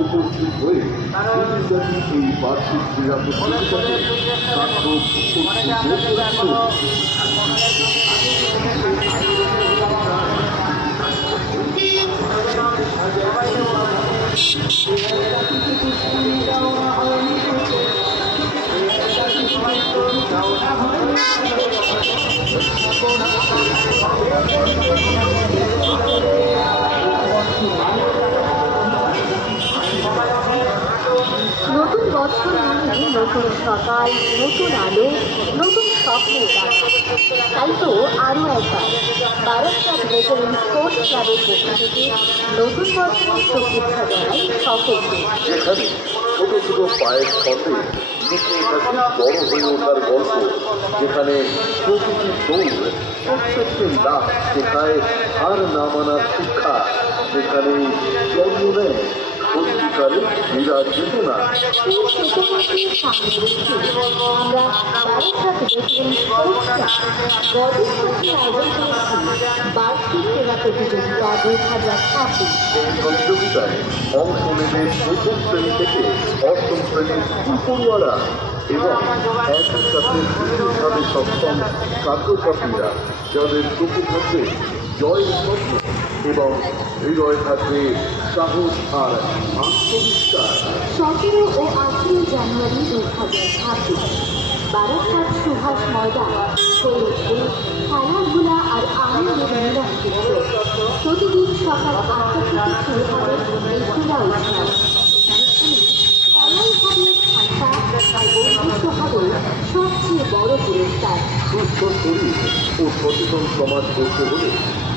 উপস্থিত হয়ে এই বার্ষিক ক্রীড়া প্রতিযোগিতাকে নতুন বছর মানে নতুন সকাল, নতুন আলো, নতুন স্বপ্নের ডাক। তাই তো আরও একবার বারাসাত ভেটারেন স্পোর্টস ক্লাবের পক্ষ থেকে নতুন বছরের শুভেচ্ছা জানাই সকলকে। যেখানে ছোট ছোট পায়ের ছন্দে লুকিয়ে থাকে বড় হয়ে ওঠার গল্প, যেখানে প্রতিটি দৌড় প্রত্যেকটি লাভ শেখায় হার না মানার শিক্ষা, যেখানে জন্ম নেয় সত্যিকারে ক্রীড়া চেতনা। সেই চেতনাকে সামনে রেখে আমরা বারাসাত ভেটারেন স্পোর্টস ক্লাব গতবছর আয়োজন করেছি বার্ষিক ক্রীড়া প্রতিযোগিতা 2026। এই প্রতিযোগিতায় অংশ নেবে প্রথম শ্রেণী থেকে অষ্টম শ্রেণীর পড়ুয়ারা এবং একই সাথে বিশেষভাবে সক্ষম ছাত্রছাত্রীরা, যাদের চোখে থাকবে জয়ের স্বপ্ন এবং হৃদয় থাকবে সাহস আর আত্মবিশ্বাস। 17 ও 18 জানুয়ারি 2026 বারাসাত সুভাষ ময়দান হয়ে উঠবে খেলাধুলা আর আনন্দের মিলন ক্ষেত্র। প্রতিদিন সকাল 8টা থেকে শুরু হবে এই ক্রীড়া উৎসব। খেলাই হবে ঠান্ডা আর বন্ধুত্ব হবে সবচেয়ে বড় পুরস্কার। সুস্থ শরীর ও সচেতন সমাজ গড়তে হলে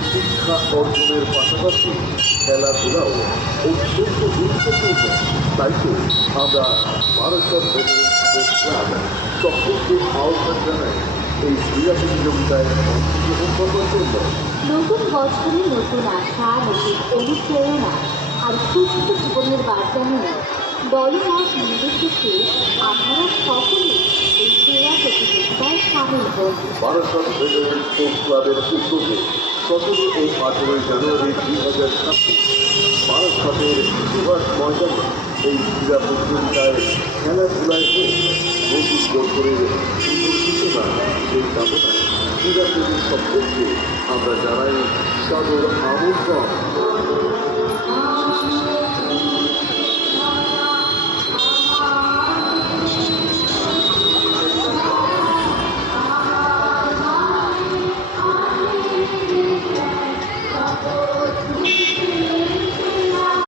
শিক্ষা অর্জনের পাশাপাশি খেলাধুলাও অত্যন্ত গুরুত্বপূর্ণ। তাই তো আমরা বারাসাত ভেটারেন স্পোর্টস ক্লাব সকলকে আহ্বান জানাই এই ক্রীড়া প্রতিযোগিতায় অংশগ্রহণ করবার জন্য। নতুন বছরে নতুন আশা, নতুন অনুপ্রেরণা আর সুস্থ জীবনের বার্তা নিয়ে দলমত নির্বিশেষে আপনারা সকলে এই ক্রীড়া প্রতিযোগিতায় সামিল হন। বারাসাত ভেটারেন স্পোর্টস ক্লাবের উদ্যোগে 17 ও 18 জানুয়ারি 2026 বারাসাতের সুভাষ ময়দানে এই ক্রীড়া প্রতিযোগিতায় খেলাধুলায় হোক নতুন বছরের সুন্দর সেই কামনায় ক্রীড়াপ্রেমী সকলকে আমরা জানাই সাদর আমন্ত্রণ।